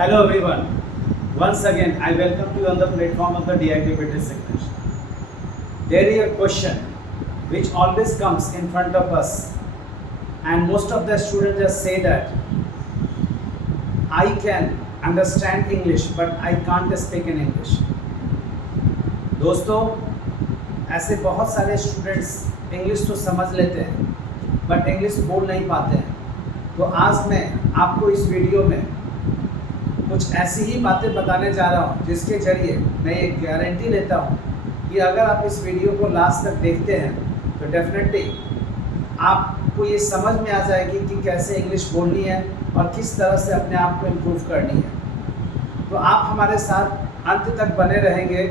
Hello everyone. Once again, I welcome you on the platform of the DIT Fitness Signature. There is a question which always comes in front of us, and most of the students just say that I can understand English, but I can't speak in English. दोस्तों, ऐसे बहुत सारे students English तो समझ लेते हैं, but English बोल नहीं पाते हैं. तो आज मैं आपको इस वीडियो में कुछ ऐसी ही बातें बताने जा रहा हूँ जिसके जरिए मैं ये गारंटी लेता हूँ कि अगर आप इस वीडियो को लास्ट तक देखते हैं तो डेफिनेटली आपको ये समझ में आ जाएगी कि कैसे इंग्लिश बोलनी है और किस तरह से अपने आप को इम्प्रूव करनी है. तो आप हमारे साथ अंत तक बने रहेंगे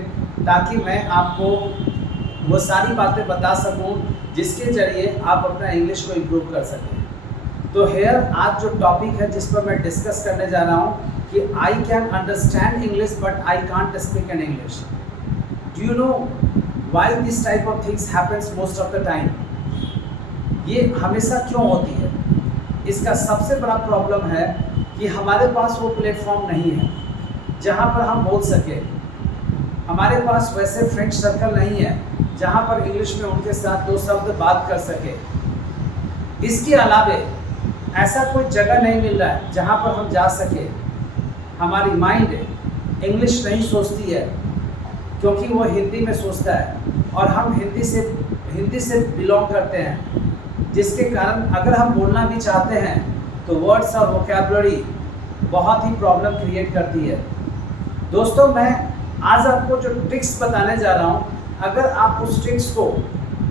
ताकि मैं आपको वो सारी बातें बता सकूं जिसके जरिए आप अपना इंग्लिश को इम्प्रूव कर सकें. तो हेयर आज जो टॉपिक है जिस पर मैं डिस्कस करने जा रहा हूँ कि I can understand English but I can't speak in English. Do you know why this type of things happens most of the time. ये हमेशा क्यों होती है? इसका सबसे बड़ा प्रॉब्लम है कि हमारे पास वो प्लेटफॉर्म नहीं है जहाँ पर हम बोल सके. हमारे पास वैसे फ्रेंड सर्कल नहीं है जहाँ पर इंग्लिश में उनके साथ दो शब्द बात कर सके. इसके अलावे ऐसा कोई जगह नहीं मिल रहा है जहाँ पर हम जा सके. हमारी माइंड इंग्लिश नहीं सोचती है क्योंकि वो हिंदी में सोचता है और हम हिंदी से बिलोंग करते हैं, जिसके कारण अगर हम बोलना भी चाहते हैं तो वर्ड्स और वोकैबुलरी बहुत ही प्रॉब्लम क्रिएट करती है. दोस्तों, मैं आज आपको जो ट्रिक्स बताने जा रहा हूँ, अगर आप उस ट्रिक्स को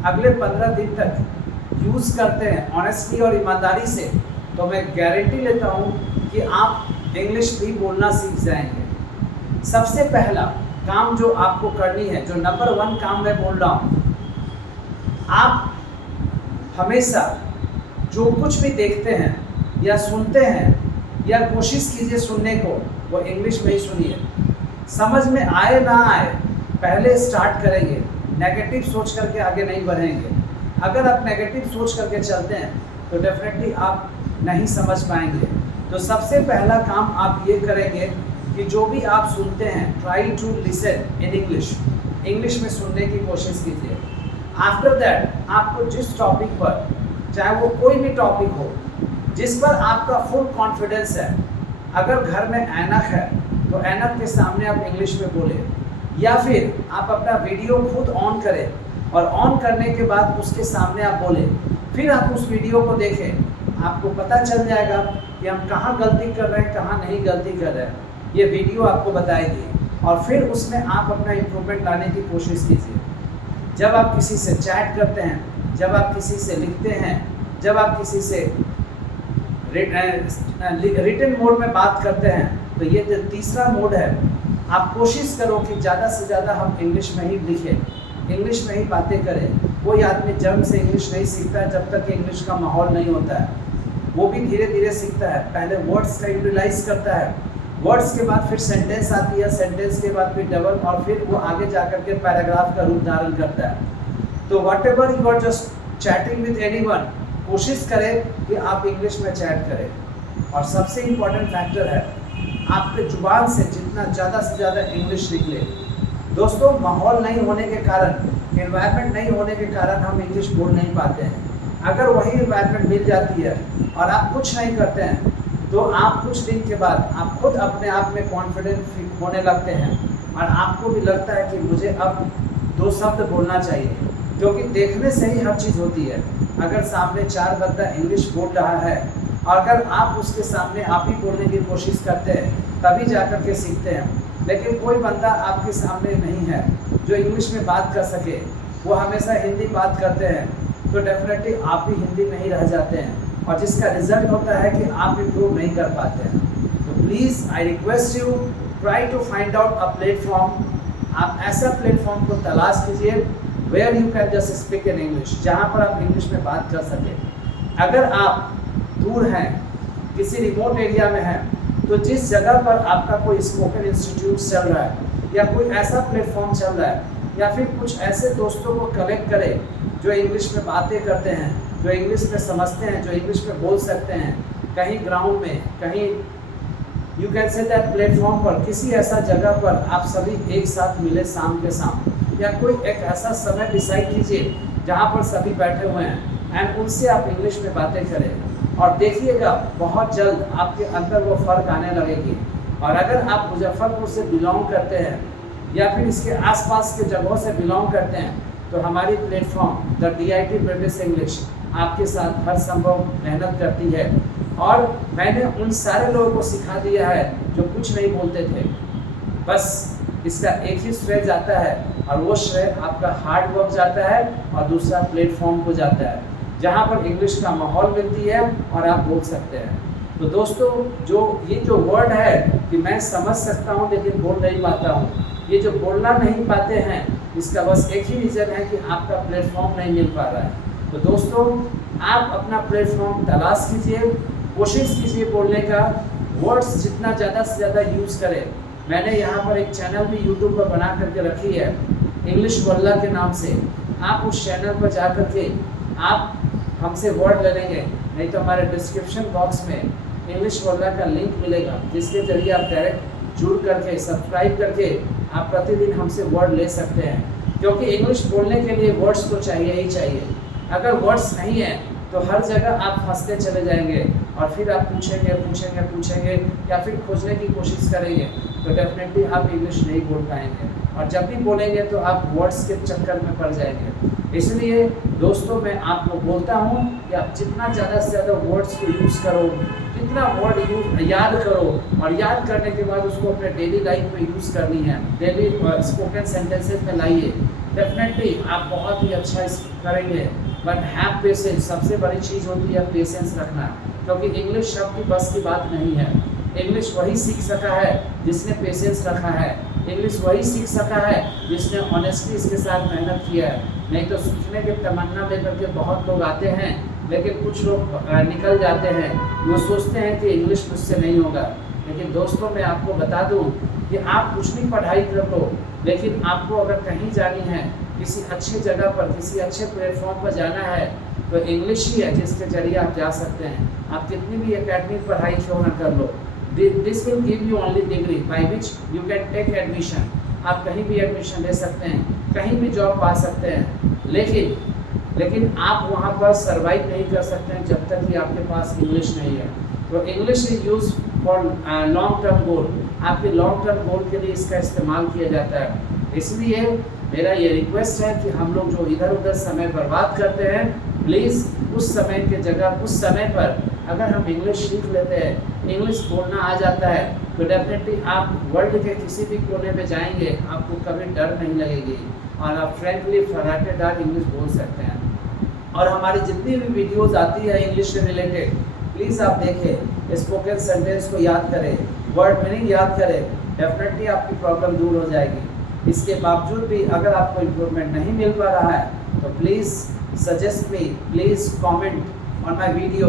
अगले 15 दिन तक यूज़ करते हैं ऑनेस्टली और ईमानदारी से, तो मैं गारंटी लेता हूँ कि आप इंग्लिश भी बोलना सीख जाएंगे. सबसे पहला काम जो आपको करनी है, जो नंबर 1 काम मैं बोल रहा हूँ, आप हमेशा जो कुछ भी देखते हैं या सुनते हैं या कोशिश कीजिए सुनने को, वो इंग्लिश में ही सुनिए. समझ में आए ना आए पहले स्टार्ट करेंगे. नेगेटिव सोच करके आगे नहीं बढ़ेंगे. अगर आप नेगेटिव सोच करके चलते हैं तो डेफिनेटली आप नहीं समझ पाएंगे. तो सबसे पहला काम आप ये करेंगे कि जो भी आप सुनते हैं, try to listen in English. English में सुनने की कोशिश कीजिए. आफ्टर दैट आपको जिस टॉपिक पर, चाहे वो कोई भी टॉपिक हो जिस पर आपका फुल कॉन्फिडेंस है, अगर घर में ऐनक है तो ऐनक के सामने आप इंग्लिश में बोलें, या फिर आप अपना वीडियो खुद ऑन करें और ऑन करने के बाद उसके सामने आप बोलें. फिर आप उस वीडियो को देखें, आपको पता चल जाएगा कि हम कहाँ गलती कर रहे हैं, कहाँ नहीं गलती कर रहे हैं. ये वीडियो आपको बताएगी और फिर उसमें आप अपना इम्प्रूवमेंट लाने की कोशिश कीजिए. जब आप किसी से चैट करते हैं, जब आप किसी से लिखते हैं, जब आप किसी से रिटन मोड में बात करते हैं, तो ये जो तीसरा मोड है, आप कोशिश करो कि ज़्यादा से ज़्यादा हम इंग्लिश में ही लिखें, इंग्लिश में ही बातें करें. कोई आदमी जन्म से इंग्लिश नहीं सीखता है जब तक कि इंग्लिश का माहौल नहीं होता है. वो भी धीरे धीरे सीखता है. पहले वर्ड्स का यूटिलाइज करता है, वर्ड्स के बाद फिर सेंटेंस आती है, सेंटेंस के बाद फिर डबल, और फिर वो आगे जाकर के पैराग्राफ का रूप धारण करता है. तो whatever you are just chatting with anyone, कोशिश करें कि आप इंग्लिश में चैट करें. और सबसे इम्पॉर्टेंट फैक्टर है, आपके जुबान से जितना ज़्यादा से ज़्यादा इंग्लिश निकले. दोस्तों, माहौल नहीं होने के कारण, एनवायरनमेंट नहीं होने के कारण हम इंग्लिश बोल नहीं पाते हैं. अगर वही एनवायरनमेंट मिल जाती है और आप कुछ नहीं करते हैं, तो आप कुछ दिन के बाद आप खुद अपने आप में कॉन्फिडेंट होने लगते हैं और आपको भी लगता है कि मुझे अब 2 शब्द बोलना चाहिए, क्योंकि देखने से ही हर चीज़ होती है. अगर सामने 4 बंदा इंग्लिश बोल रहा है और अगर आप उसके सामने आप ही बोलने की कोशिश करते हैं, तभी जाकर के सीखते हैं. लेकिन कोई बंदा आपके सामने नहीं है जो इंग्लिश में बात कर सके, वो हमेशा हिंदी बात करते हैं, तो डेफिनेटली आप भी हिंदी में ही रह जाते हैं, और जिसका रिजल्ट होता है कि आप इम्प्रूव नहीं कर पाते हैं. तो please I request you, try to find out a platform. आप ऐसा प्लेटफॉर्म को तलाश कीजिए where you can just speak in English, जहाँ पर आप इंग्लिश में बात कर सकें. अगर आप दूर हैं, किसी रिमोट एरिया में हैं, तो जिस जगह पर आपका कोई स्पोकन इंस्टीट्यूट चल रहा है या कोई ऐसा प्लेटफॉर्म चल रहा है, या फिर कुछ ऐसे दोस्तों को कलेक्ट करें जो इंग्लिश में बातें करते हैं, जो इंग्लिश में समझते हैं, जो इंग्लिश में बोल सकते हैं. कहीं ग्राउंड में, कहीं you can say that platform पर किसी ऐसा जगह पर आप सभी एक साथ मिले शाम के शाम, या कोई एक ऐसा समय डिसाइड कीजिए जहाँ पर सभी बैठे हुए हैं एंड उनसे आप इंग्लिश में बातें करें और देखिएगा बहुत जल्द आपके अंदर वो फ़र्क आने लगेगी। और अगर आप मुजफ्फरपुर से बिलोंग करते हैं या फिर इसके आसपास के जगहों से बिलोंग करते हैं तो हमारी platform the DIT British English आपके साथ हर संभव मेहनत करती है। और मैंने उन सारे लोगों को सिखा दिया है जो कुछ नहीं बोलते थे, बस इसका एक ही श्रेय जाता है और वो श्रेय आपका हार्ड वर्क जाता है और दूसरा प्लेटफॉर्म को जाता है जहाँ पर इंग्लिश का माहौल मिलती है और आप बोल सकते हैं। तो दोस्तों ये जो वर्ड है कि मैं समझ सकता हूँ लेकिन बोल नहीं पाता हूँ, ये जो बोलना नहीं पाते हैं इसका बस एक ही रीज़न है कि आपका प्लेटफॉर्म नहीं मिल पा रहा है। तो दोस्तों आप अपना प्लेटफॉर्म तलाश कीजिए, कोशिश कीजिए बोलने का, वर्ड्स जितना ज़्यादा से ज़्यादा यूज़ करें। मैंने यहाँ पर एक चैनल भी यूट्यूब पर बना करके रखी है इंग्लिश वल्ला के नाम से, आप उस चैनल पर जा करके आप हमसे वर्ड ले लेंगे, नहीं तो हमारे डिस्क्रिप्शन बॉक्स में इंग्लिश वल्ला का लिंक मिलेगा जिसके जरिए आप डायरेक्ट जुड़ करके सब्सक्राइब करके आप प्रतिदिन हमसे वर्ड ले सकते हैं। क्योंकि इंग्लिश बोलने के लिए वर्ड्स तो चाहिए ही चाहिए, अगर वर्ड्स नहीं है तो हर जगह आप फंसते चले जाएंगे और फिर आप पूछेंगे या फिर खोजने की कोशिश करेंगे तो डेफिनेटली आप इंग्लिश नहीं बोल पाएंगे और जब भी बोलेंगे तो आप वर्ड्स के चक्कर में पड़ जाएंगे। इसलिए दोस्तों मैं आपको बोलता हूँ कि आप जितना ज़्यादा से ज़्यादा वर्ड्स को यूज़ करो, जितना वर्ड याद करो और याद करने के बाद उसको अपने डेली लाइफ में यूज़ करनी है, डेली स्पोकन सेंटेंसेस में लाइए, डेफिनेटली आप बहुत ही अच्छा करेंगे। बट हैव पेशेंस, सबसे बड़ी चीज़ होती है पेशेंस रखना, क्योंकि इंग्लिश शब्द की बस की बात नहीं है। इंग्लिश वही सीख सका है जिसने पेशेंस रखा है, इंग्लिश वही सीख सका है जिसने ऑनेस्टली इसके साथ मेहनत किया है। नहीं तो सीखने के तमन्ना लेकर के बहुत लोग आते हैं लेकिन कुछ लोग निकल जाते हैं, वो सोचते हैं कि इंग्लिश मुझसे नहीं होगा। लेकिन दोस्तों मैं आपको बता दूं कि आप कुछ भी पढ़ाई कर लो, लेकिन आपको अगर कहीं जानी है, किसी अच्छी जगह पर, किसी अच्छे प्लेटफॉर्म पर जाना है तो इंग्लिश ही है जिसके जरिए आप जा सकते हैं। आप कितनी भी एकेडमिक पढ़ाई क्यों ना कर लो, this will give you only degree by which you can take admission. आप कहीं भी एडमिशन ले सकते हैं, कहीं भी जॉब पा सकते हैं, लेकिन आप वहाँ पर सर्वाइव नहीं कर सकते हैं जब तक कि आपके पास इंग्लिश नहीं है। तो English is use for long term goal, आपके लॉन्ग टर्म गोल के लिए इसका इस्तेमाल किया जाता है। इसलिए मेरा ये रिक्वेस्ट है कि हम लोग जो इधर उधर समय बर्बाद करते हैं, प्लीज़ उस समय के जगह उस समय पर अगर हम इंग्लिश सीख लेते हैं, इंग्लिश बोलना आ जाता है तो डेफिनेटली आप वर्ल्ड के किसी भी कोने में जाएंगे, आपको कभी डर नहीं लगेगी और आप फ्रैंकली फराटेदार इंग्लिश बोल सकते हैं। और हमारी जितनी भी वीडियोस आती है इंग्लिश से रिलेटेड, प्लीज़ आप देखें, स्पोकन सेंटेंस को याद करें, वर्ड मीनिंग याद करें, डेफिनेटली आपकी प्रॉब्लम दूर हो जाएगी। इसके बावजूद भी अगर आपको इम्प्रूवमेंट नहीं मिल पा रहा है तो please suggest me, please comment on my video.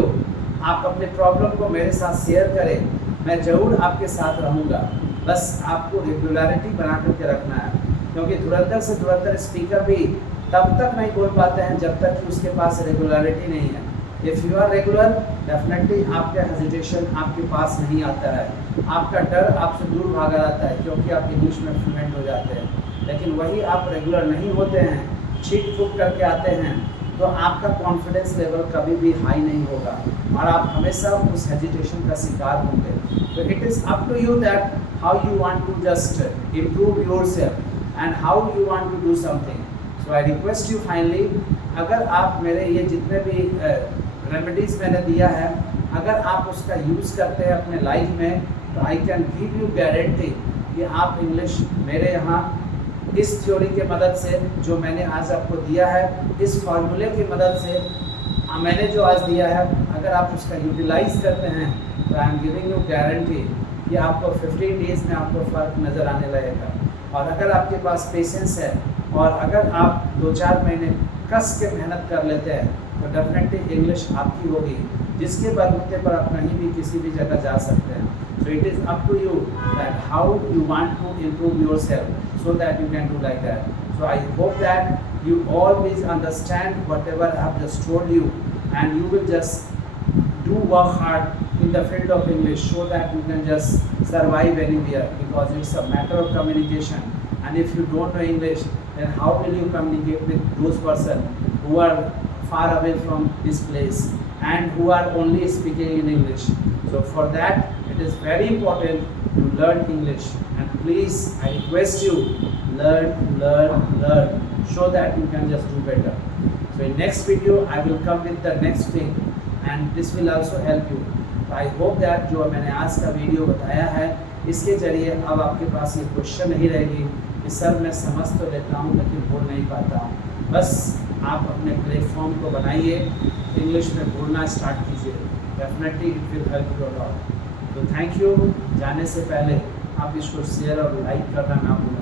आप अपने प्रॉब्लम को मेरे साथ शेयर करें, मैं ज़रूर आपके साथ रहूँगा। बस आपको रेगुलरिटी बना करके रखना है, क्योंकि धुरंधर से धुरंधर स्पीकर भी तब तक नहीं बोल पाते हैं जब तक कि उसके पास रेगुलरिटी नहीं है। If you are regular, definitely आपका हेजिटेशन आपके पास नहीं आता है, आपका डर आपसे दूर भागा जाता है क्योंकि आप इंग्लिश में फ्लुएंट हो जाते हैं। लेकिन वही आप रेगुलर नहीं होते हैं, छीट फूट करके आते हैं, तो आपका कॉन्फिडेंस लेवल कभी भी हाई नहीं होगा और आप हमेशा उस हेजिटेशन का शिकार होंगे। तो it is up to you that how you want to just improve yourself and how you want to do something. So I request you finally, अगर आप मेरे ये जितने भी रेमेडीज़ मैंने दिया है, अगर आप उसका यूज़ करते हैं अपने लाइफ में, तो I can give you guarantee कि आप इंग्लिश मेरे यहाँ इस थ्योरी के मदद से जो मैंने आज आपको दिया है, इस फार्मूले की मदद से मैंने जो आज दिया है, अगर आप उसका यूटिलाइज करते हैं तो I am giving you guarantee कि आपको 15 डेज़ में आपको फ़र्क नज़र आने लगेगा। और अगर आपके पास पेशेंस है और अगर आप 2-4 महीने कस के मेहनत कर लेते हैं तो डेफिनेटली इंग्लिश आपकी होगी, जिसके बलबूते पर आप कहीं भी किसी भी जगह जा सकते हैं। So it is up to you that how you want to improve yourself so that you can do like that. So I hope that you always understand whatever I have just told you, and you will just do work hard in the field of English so that you can just survive anywhere, because it's a matter of communication. And if you don't know English, then how will you communicate with those person who are far away from this place and who are only speaking in English? So for that, it is very important to learn English. And please, I request you, learn, so that you can just do better. So in next video, I will come with the next thing, and this will also help you. So I hope that जो मैंने आज का video बताया है, इसके जरिए अब आपके पास ये क्वेश्चन नहीं रहेगी कि सर मैं समझ तो लेता हूँ लेकिन बोल नहीं पाता हूँ। बस आप अपने प्लेटफॉर्म को बनाइए, इंग्लिश में बोलना स्टार्ट कीजिए, definitely it will help you a lot. तो थैंक यू। जाने से पहले आप इसको शेयर और लाइक करना ना भूलें।